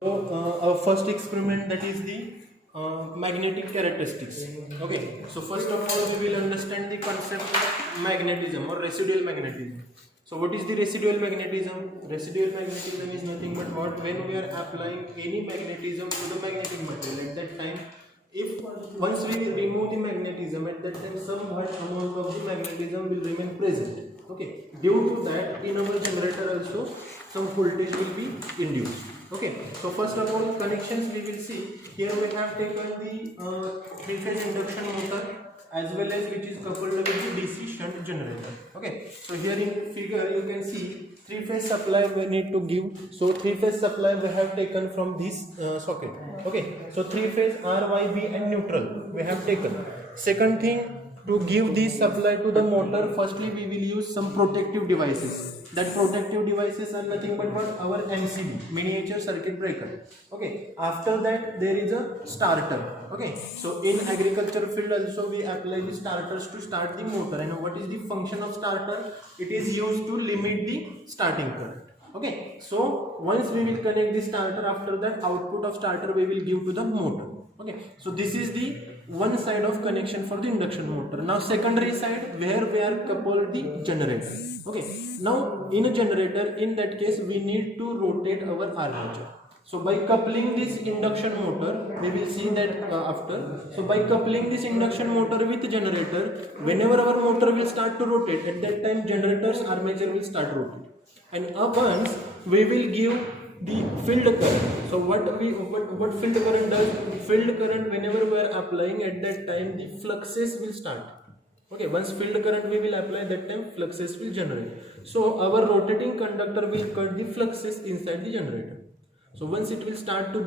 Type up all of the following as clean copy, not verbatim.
So our first experiment, that is the magnetic characteristics. Okay, so first of all we will understand the concept of magnetism or residual magnetism. So what is the residual magnetism? Residual magnetism is nothing but what, when we are applying any magnetism to the magnetic material, at that time, if once we remove the magnetism, at that time some amount of the magnetism will remain present. Okay, due to that, in our generator also some voltage will be induced. Okay, so first of all connections we will see. Here we have taken the three-phase induction motor, as well as which is coupled with the DC shunt generator. Okay, so here in figure you can see three-phase supply we need to give. So three-phase supply we have taken from this socket. Okay, so three-phase R, Y, B and neutral we have taken. Second thing, to give this supply to the motor, firstly we will use some protective devices. That protective devices are nothing but what, our MCB, miniature circuit breaker. Okay, after that there is a starter. Okay, so in agriculture field also we apply the starters to start the motor. And what is the function of starter? It is used to limit the starting current. Okay, so once we will connect the starter, after that output of starter we will give to the motor. Okay, so this is the one side of connection for the induction motor. Now secondary side, where we are coupled the generator. Okay, now in a generator, in that case we need to rotate our armature. So by coupling this induction motor, we will see that after. So by coupling this induction motor with generator, whenever our motor will start to rotate, at that time generator's armature will start rotating. And once we will give the field current. So what field current does? Field current, whenever we are applying, at that time the fluxes will start. Okay, once field current we will apply, that time fluxes will generate. So our rotating conductor will cut the fluxes inside the generator. So once it will start to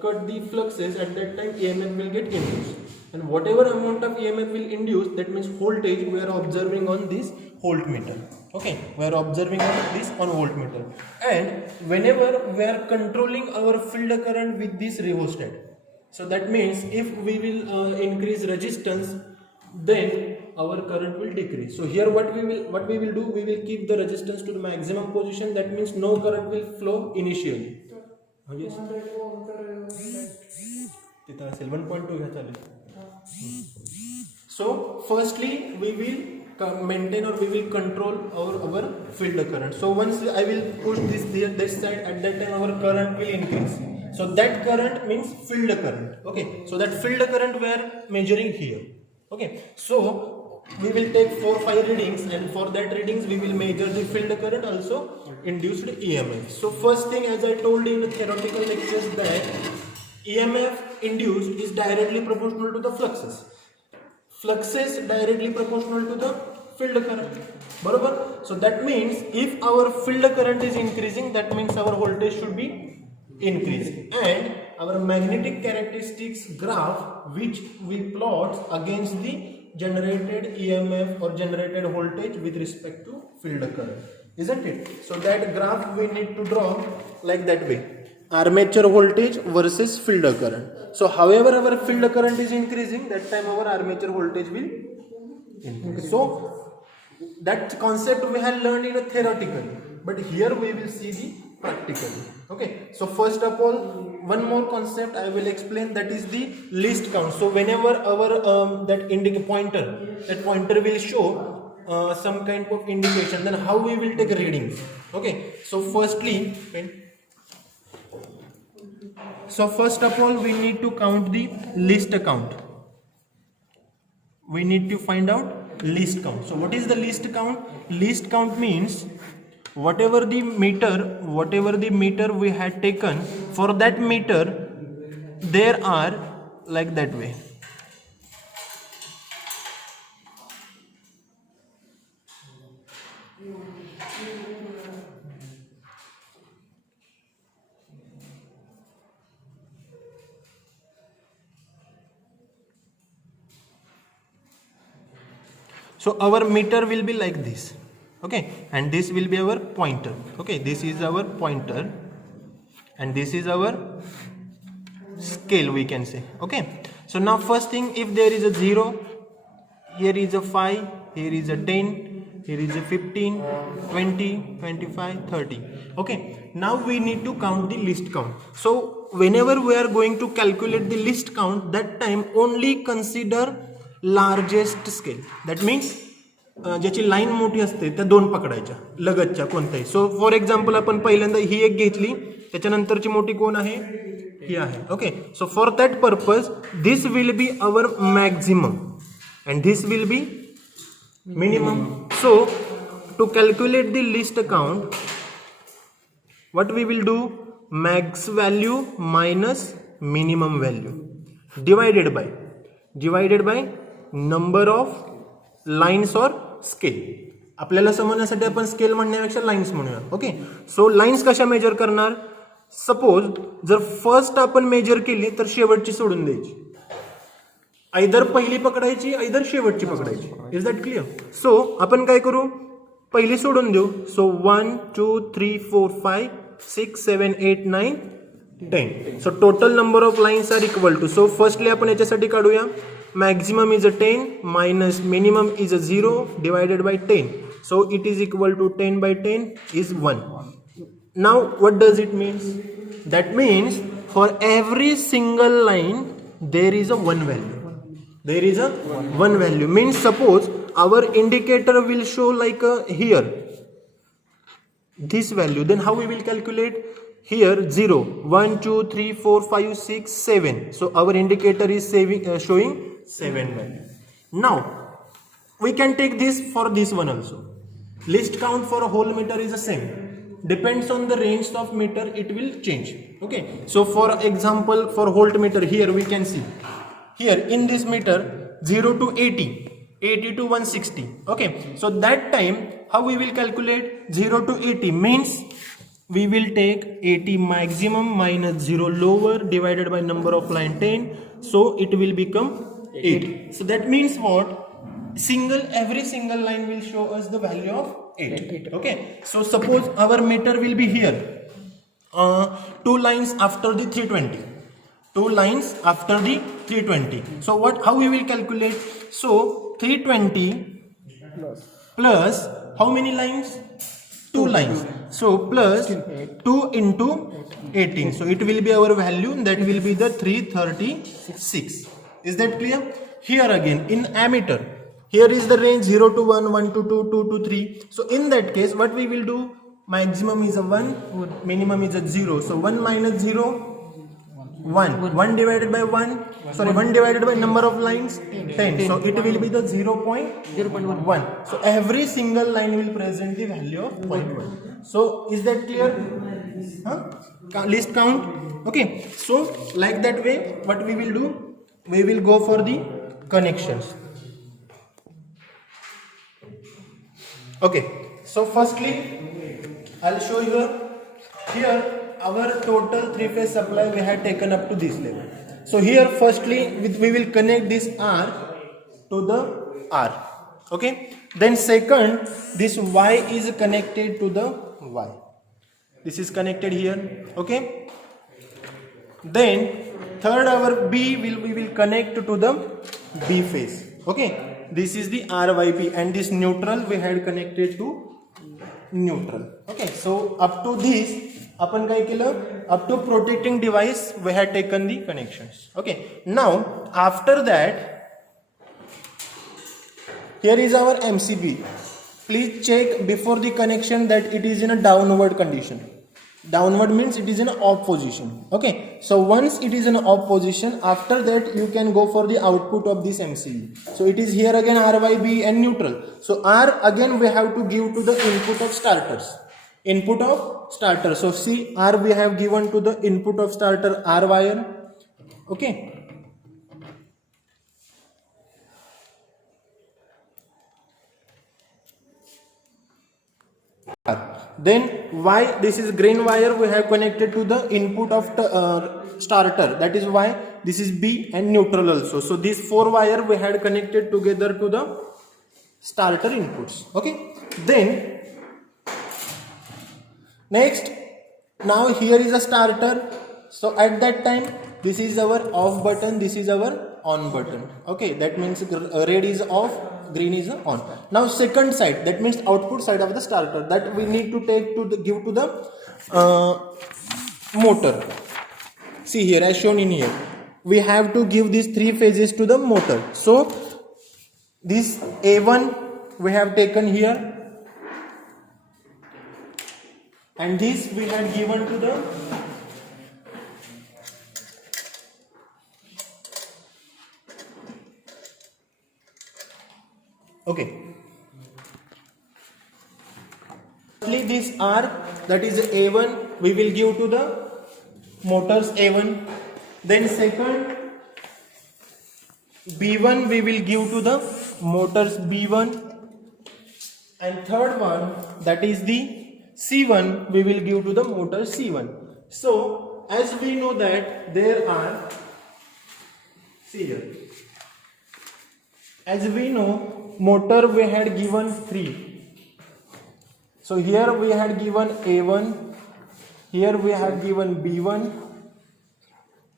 cut the fluxes, at that time EMF will get induced. And whatever amount of EMF will induce, that means voltage we are observing on this voltmeter. Okay, we are observing on this on voltmeter. And whenever we are controlling our field current with this rheostat, so that means if we will increase resistance, then our current will decrease. So here what we will do, we will keep the resistance to the maximum position. That means no current will flow initially. Yes. 1.2 So firstly we will maintain or we will control our field current. So once I will push this side, at that time our current will increase. So that current means field current. Okay, so that field current we are measuring here. Okay, so we will take 4-5 readings, and for that readings we will measure the field current, also induced EMF. So first thing, as I told in the theoretical lectures, that EMF induced is directly proportional to the fluxes. Fluxes directly proportional to the field current. Barabar? So that means if our field current is increasing, that means our voltage should be increasing. And our magnetic characteristics graph, which we plot against the generated EMF or generated voltage with respect to field current, isn't it? So that graph we need to draw like that way: armature voltage versus field current. So however our field current is increasing, that time our armature voltage will increase. So that concept we have learned in a theoretical, but here we will see the practical. Okay, so first of all, one more concept I will explain, that is the least count. So whenever our that pointer will show some kind of indication, then how we will take readings. Okay, so firstly, so first of all we need to count the least count. We need to find out least count. So what is the least count? Least count means whatever the meter we had taken, for that meter there are like that way. So our meter will be like this. Okay, and this will be our pointer. Okay, this is our pointer and this is our scale, we can say. Okay, so now first thing, if there is a 0, here is a 5, here is a 10, here is a 15, 20, 25, 30. Okay, now we need to count the least count. So whenever we are going to calculate the least count, that time only consider largest scale. That means ज्याची line मोठी असते त्या दोन पकडायच्या लगतच्या कोणत्याही. So for example आपण पहिल्यांदा ही एक घेतली, त्याच्यानंतरची मोठी कोण आहे, ही आहे. Okay, so for that purpose this will be our maximum and this will be minimum. So to calculate the least count, what we will do, max value minus minimum value divided by number of lines or scale. आपल्याला समजण्यासाठी आपण scale म्हणण्यापेक्षा lines म्हणूया. Okay, सो lines कशा major करणार, suppose जर first आपण major केली तर शेवटची सोडून द्यायची, आयदर पहिली पकडायची आयदर शेवटची पकडायची. Is that clear? सो आपण काय करू, पहिली सोडून देऊ. सो 1 2 3 4 5 6 7 8 9 10. So total number of lines are equal to, so firstly आपण याच्यासाठी काढूया, maximum is a 10 minus minimum is a 0 divided by 10. So it is equal to 10 by 10 is 1. Now what does it means? That means for every single line there is a one value. There is a one value. Means suppose our indicator will show like here this value, then how we will calculate? Here 0 1 2 3 4 5 6 7. So our indicator is showing 7 value. Now we can take this for this one also. Least count for a whole meter is the same. Depends on the range of meter, it will change. Okay, so for example for volt meter, here we can see, here in this meter 0 to 80, 80 to 160. Okay, so that time how we will calculate? 0 to 80 means we will take 80 maximum minus 0 lower divided by number of line 10, so it will become 8. So that means what? Every single line will show us the value of 8. Okay, so suppose our meter will be here, 2 lines after the 320, 2 lines after the 320. So how we will calculate? So 320 plus how many lines? 2 lines. So plus 2 into 18. So it will be our value, that will be the 336. Is that clear? Here again in ammeter, here is the range 0 to 1, 1 to 2, 2 to 3. So in that case what we will do? Maximum is a 1, minimum is a 0. So 1 minus 0, 1. 1 divided by 1, sorry, 1 divided by number of lines 10. So it will be the 0.1. So every single line will present the value of 0.1. So is that clear? Least count. Okay, so like that way what we will do, we will go for the connections. Okay, so firstly I'll show you here our total 3-phase supply we had taken up to this level. So here firstly we will connect this R to the R. Okay, then second this Y is connected to the Y. This is connected here. Okay, then third our B we will connect to the B phase. Okay, this is the RYP, and this neutral we had connected to neutral. Okay, so up to this आपण काय केलं, up to protecting device we had taken the connections. Okay, now after that here is our MCB. Please check before the connection that it is in a downward condition. Downward means it is in an off position. Okay, so once it is in an off position, after that you can go for the output of this MCB. So it is here again RYB and neutral. So R again we have to give to the input of starters. Input of starter. So see, R we have given to the input of starter R wire. Okay, then Y, this is green wire we have connected to the input of starter, that is Y. This is B and neutral also. So these 4 wire we had connected together to the starter inputs. Okay, then next, now here is a starter. So at that time this is our off button, this is our on button. Okay, that means red is off, green is on. Now second side, that means output side of the starter, that we need to take to the, give to the motor. See here, as shown in here, we have to give these three phases to the motor. So this A1 we have taken here, and this we had given to the okay. This R, that is A1, we will give to the motors A1. Then second B1 we will give to the motors B1, and third one, that is the C1, we will give to the motor C1. So as we know that there are, see here, as we know motor we had given 3. So here we had given A1, here we have given B1,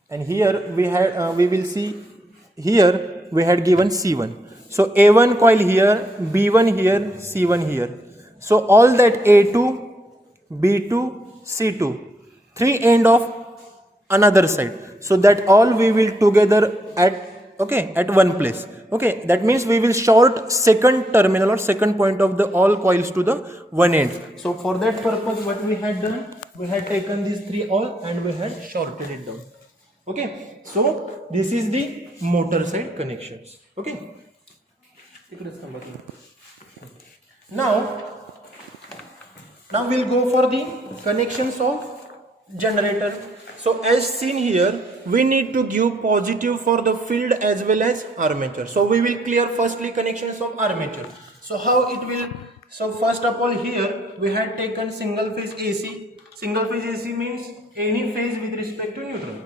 and here we had we will see here we had given C1. So A1 coil here, B1 here, C1 here. So all that A2, B2, C2, 3 end of another side. So that all we will together at one place. Okay, that means we will short second terminal or second point of the all coils to the one end. So for that purpose, what we had done, we had taken these 3 all and we had shorted it down. Okay, so this is the motor side connections. Okay, now we'll go for the connections of generator. So as seen here, we need to give positive for the field as well as armature. So we will clear firstly connections of armature. So how it will, so first of all here we had taken single phase AC. Single phase AC means any phase with respect to neutral.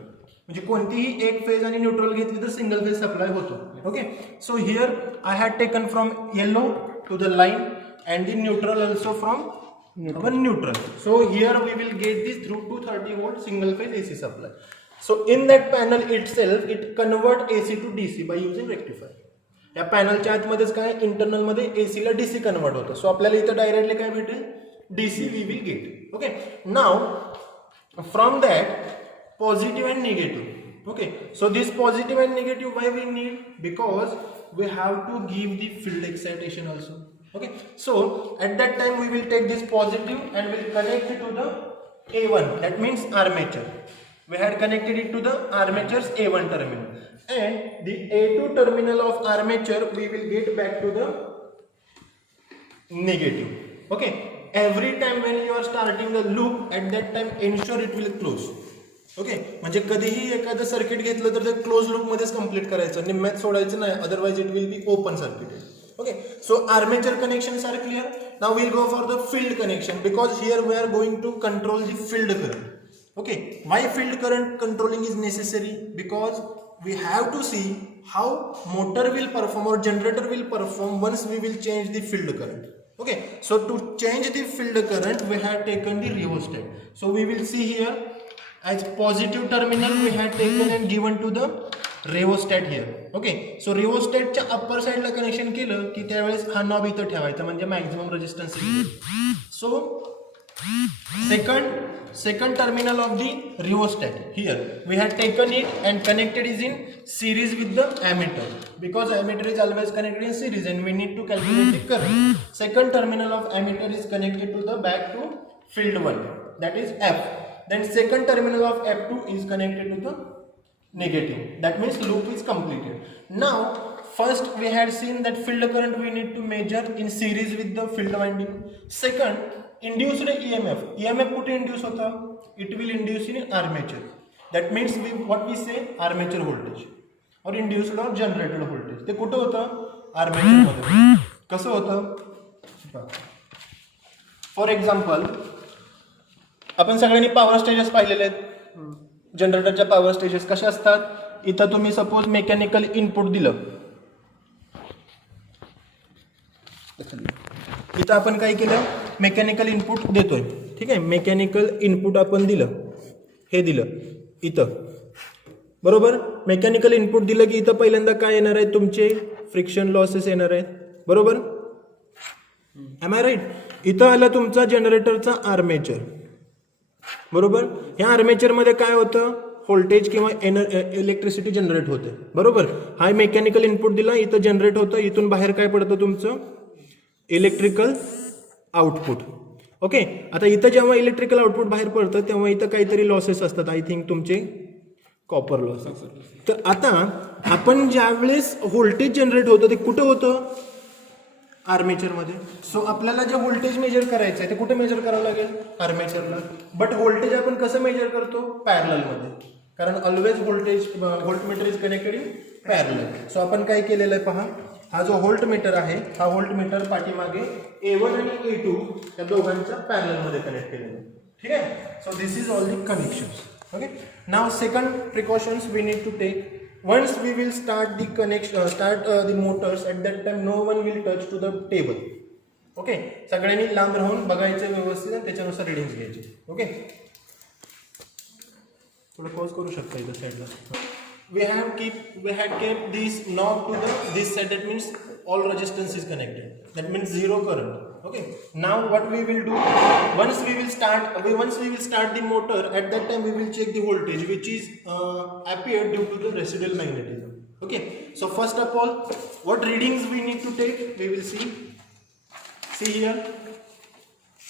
म्हणजे कोणतीही एक phase आणि neutral घेतली तर single phase supply होतो. Okay, so here I had taken from yellow to the line and the neutral also from neutral. So here we will get this through 230 volt single phase AC supply. So in that panel itself it convert AC to DC by using rectifier. या पॅनलच्या आतमध्येच काय internal मध्ये AC ला DC convert होतं. सो आपल्याला इथं directly काय भेटेल, DC we will get. Okay, now from that positive and negative. Okay, so this positive and negative why we need, because we have to give the field excitation also. Okay, so at that time we will take this positive and will connect it to the A1, that means armature. We had connected it to the armature's A1 terminal, and the A2 terminal of armature we will get back to the negative. Okay, every time when you are starting the loop, at that time ensure it will close. Okay, म्हणजे कधीही एखादं circuit घेतलं तर ते close loop मध्येच complete करायचं, निम्म्यात सोडायचं नाही, otherwise it will be open circuited. Okay, so armature connections are clear. Now we'll go for the field connection, because here we are going to control the field current. Okay, why field current controlling is necessary? Because we have to see how motor will perform or generator will perform once we will change the field current. Okay, so to change the field current we have taken the rheostat. So we will see here as positive terminal we have taken and given to the rheostat here. Okay, so rheostatच्या upper साइडला connection केलं की त्यावेळेस हा knob इथं ठेवायचा, म्हणजे maximum resistance. So second terminal of the rheostat here we had taken it and connected is in series with the ammeter, because ammeter is always connected in series and we need to calculate the current. Second terminal of ammeter is connected to the back to field 1, that is F. Then second terminal of F2 is connected to the negative, that means loop is completed. Now first we had seen that field current we need to measure in series with the field winding. Second, induced EMF. EMF कुठे induce होता? It will induce in armature. That means what we say armature voltage or induced or generated voltage. ते कुठे होतं? Armature मध्ये. कसं होतं? For example, आपण सगळ्यांनी पॉवर स्टेजेस पाहिलेले आहेत. जनरेटरच्या पॉवर स्टेजेस कशा असतात? इथं तुम्ही सपोज मेकॅनिकल इनपुट दिलं, इथं आपण काय केलं, मेकॅनिकल इनपुट देतोय. ठीक आहे, मेकॅनिकल इनपुट आपण दिलं, हे दिलं इथं, बरोबर. मेकॅनिकल इनपुट दिलं की इथं पहिल्यांदा काय येणार आहे, तुमचे फ्रिक्शन लॉसेस येणार आहेत. बरोबर. Am I right. इथं आलं तुमचा जनरेटरचा आर्मेचर, बरोबर. ह्या आर्मेचरमध्ये काय होतं, व्होल्टेज किंवा इलेक्ट्रिसिटी जनरेट होते, बरोबर. हा मेकॅनिकल इनपुट दिला, इथं जनरेट होतं, इथून बाहेर काय पडतं तुमचं इलेक्ट्रिकल आउटपुट. ओके. आता इथं जेव्हा इलेक्ट्रिकल आउटपुट बाहेर पडतं तेव्हा इथं काहीतरी लॉसेस असतात, आय थिंक तुमचे कॉपर लॉस. तर आता आपण ज्यावेळेस व्होल्टेज जनरेट होतं ते कुठं होतं, आर्मेचरमध्ये. सो आपल्याला जे व्होल्टेज मेजर करायचं आहे ते कुठे मेजर करावं लागेल, आर्मेचरला. बट व्होल्टेज आपण कसं मेजर करतो, पॅरललमध्ये, कारण always voltmeter is connected in parallel. So आपण काय केलेलं आहे पहा, हा जो व्होल्टमीटर आहे हा व्होल्टमीटर पाठीमागे A1 आणि A2 या दोघांच्या पॅरललमध्ये कनेक्ट केलेलं आहे. ठीक आहे. So this is all the connections. Okay. Now second precautions we need to take. Once we will start the connection, the motors, at that time no one will touch to the table. Okay. सगळ्यांनी लांब राहून बघायचं व्यवस्थित आणि त्याच्यानुसार readings घ्यायचे. Okay. थोडं pause करू शकता इथं साईडला. We had kept this knob to this side. That means all resistance is connected. That means zero current. Okay. Now what we will do, once we will start the motor, at that time we will check the voltage which is appeared due to the residual magnetism. Okay. So first of all, what readings we need to take, we will see here.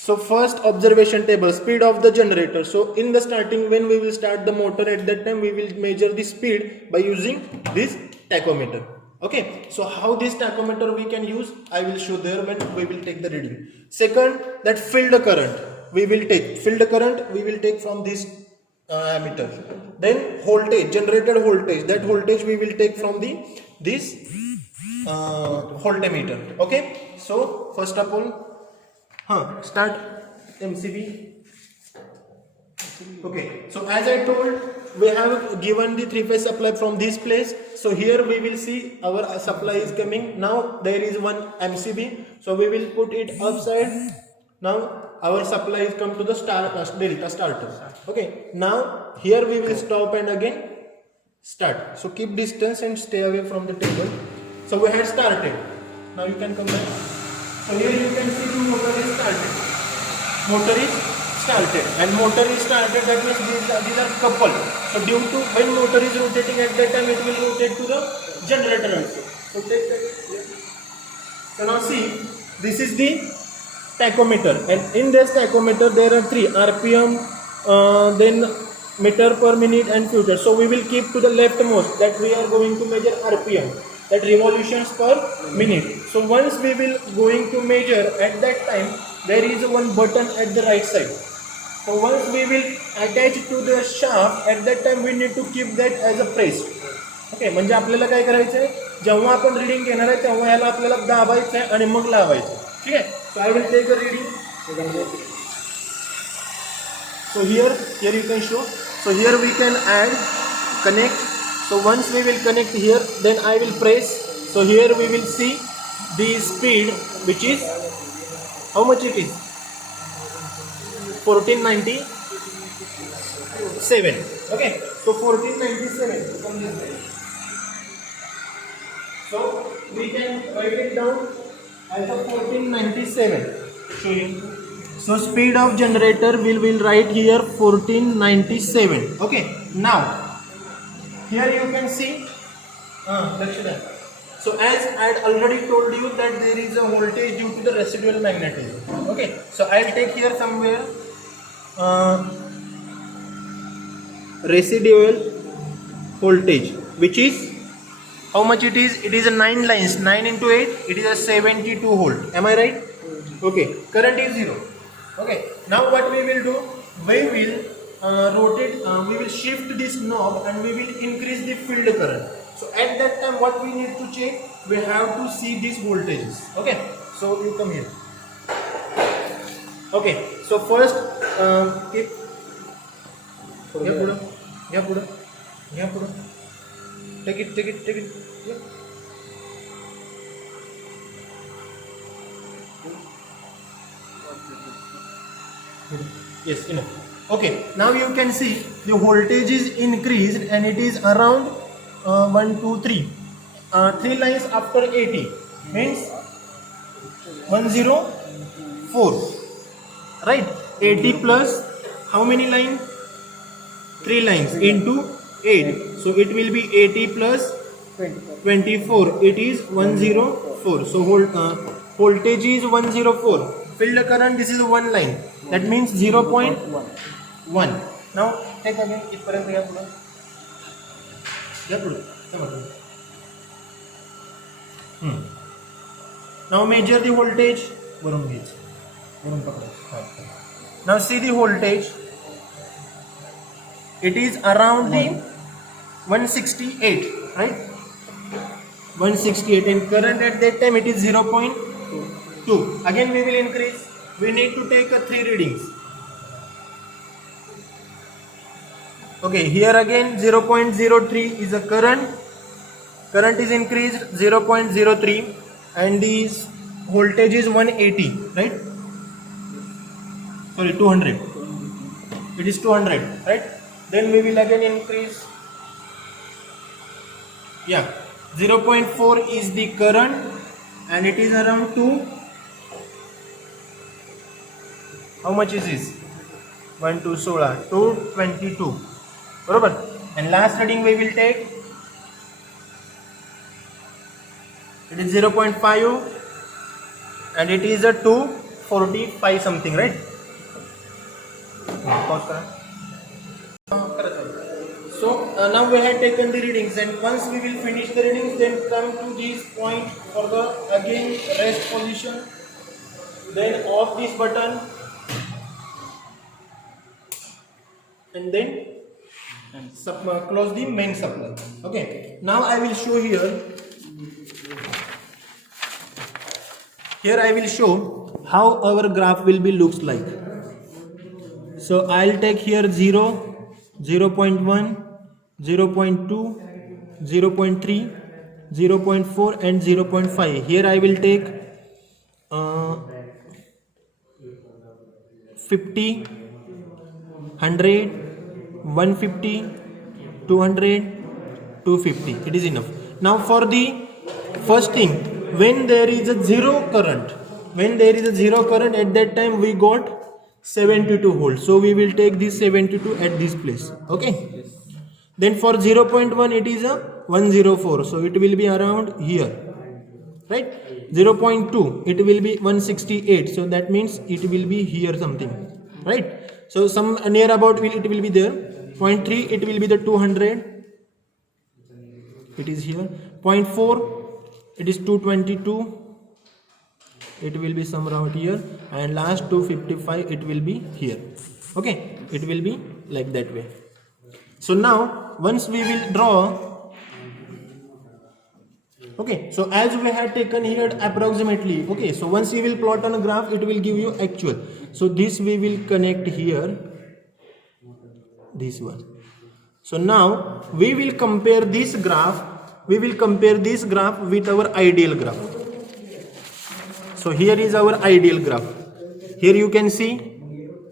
So first observation table, speed of the generator. So in the starting, when we will start the motor, at that time we will measure the speed by using this tachometer. Okay. So how this tachometer we can use, I will show there when we will take the reading. Second, that field current we will take from this ammeter. Then voltage, generated voltage, that voltage we will take from this voltmeter. Okay. So first of all, start MCB. Okay. So as I told, we have given the three-phase supply from this place. So here we will see our supply is coming. Now there is one MCB. So we will put it upside. Now our supply is come to the delta starter. Okay. Now here we will stop and again start. So keep distance and stay away from the table. So we had started. Now you can come back. So here you can see the motor is started. And motor is started, that means these are coupled. So due to when motor is rotating, at that time it will rotate to the generator also. So take that. Yeah. So now see, this is the tachometer, and in this tachometer there are 3 RPM, then meter per minute and future. So we will keep to the leftmost, that we are going to measure RPM, that revolutions per minute. So once we will going to measure, at that time there is one button at the right side. So once we will attach to the shaft, at that time we need to keep that as a pressed. Okay. म्हणजे आपल्याला काय करायचं आहे, जेव्हा आपण reading घेणार आहे तेव्हा याला आपल्याला दाबायचं आहे आणि मग लावायचं. ठीक आहे. So I will take a reading. So here you can show. So here we can add, connect. So once we will connect here, then I will press. So here we will see the speed, which is how much it is, 1497. Okay. So 1497 from this way. So we can write it down as a 1497. Showing. So speed of generator will write here 1497. Okay. Now here you can see. So as I had already told you that there is a voltage due to the residual magnetism. Okay. So I'll take here somewhere residual voltage, which is how much it is. It is a 9 lines, 9 into 8. It is a 72 volt. Am I right? Okay. Current is 0. Okay. Now what we will do? We will rotate. We will shift this knob and we will increase the field current. So at that time, what we need to check? We have to see these voltages. Okay. So you come here. Okay. So first, keep. Yeah, Buddha. Take it. Yeah. Yes, enough. Okay. Now you can see the voltage is increased and it is around 1, 2, 3. 3 lines after 80 means 104, right? 80 plus how many lines? 3 lines into 8, so it will be 80 plus 24, it is 104. So voltage is 104, field current, this is one line, that means 0.1. now take again itparent घ्या पुढे now measure the voltage वरून घ्यायचं वरून पकडा. now see the voltage, it is around the 168, right? 168, and current at that time it is 0.2. again we will increase, we need to take 3 readings. Okay, here again 0.03 is a current is increased 0.03, and this voltage is 180, right? Sorry, 200, it is 200, right? Then we will again increase, yeah, 0.4 is the current, and it is around 2, how much is this? 1 2 16, 222, बरोबर. And last reading we will take, it is 0.5, and it is a 245 something, right? Pause करा. So now we have taken the readings, and once we will finish the readings, then come to this point for the again rest position, then off this button, and then close the main supply. Okay, now I will show here I will show how our graph will be looks like. So I'll take here 0, 0.1, 0.2, 0.3, 0.4 and 0.5. Here I will take 50, 100, 150, 200, 250. It is enough. Now for the first thing, when there is a zero current, at that time we got 72 volts. So we will take this 72 at this place. Okay. Then for 0.1 it is a 104. So it will be around here. Right. 0.2 it will be 168. So that means it will be here something. Right. So some near about it will be there. 0.3 it will be the 200. It is here. 0.4 it is 222. It will be somewhere out here, and last 255 it will be here. Okay, it will be like that way. So now once we will draw, okay, so as we have taken here approximately, okay, so once we will plot on a graph, it will give you actual. So this we will connect here, this one. So now we will compare this graph with our ideal graph. So here is our ideal graph. Here you can see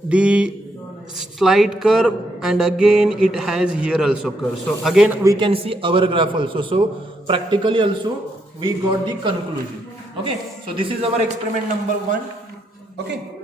the slight curve, and again it has here also curve. So again we can see our graph also. So practically also we got the conclusion. Okay, so this is our experiment number 1. Okay.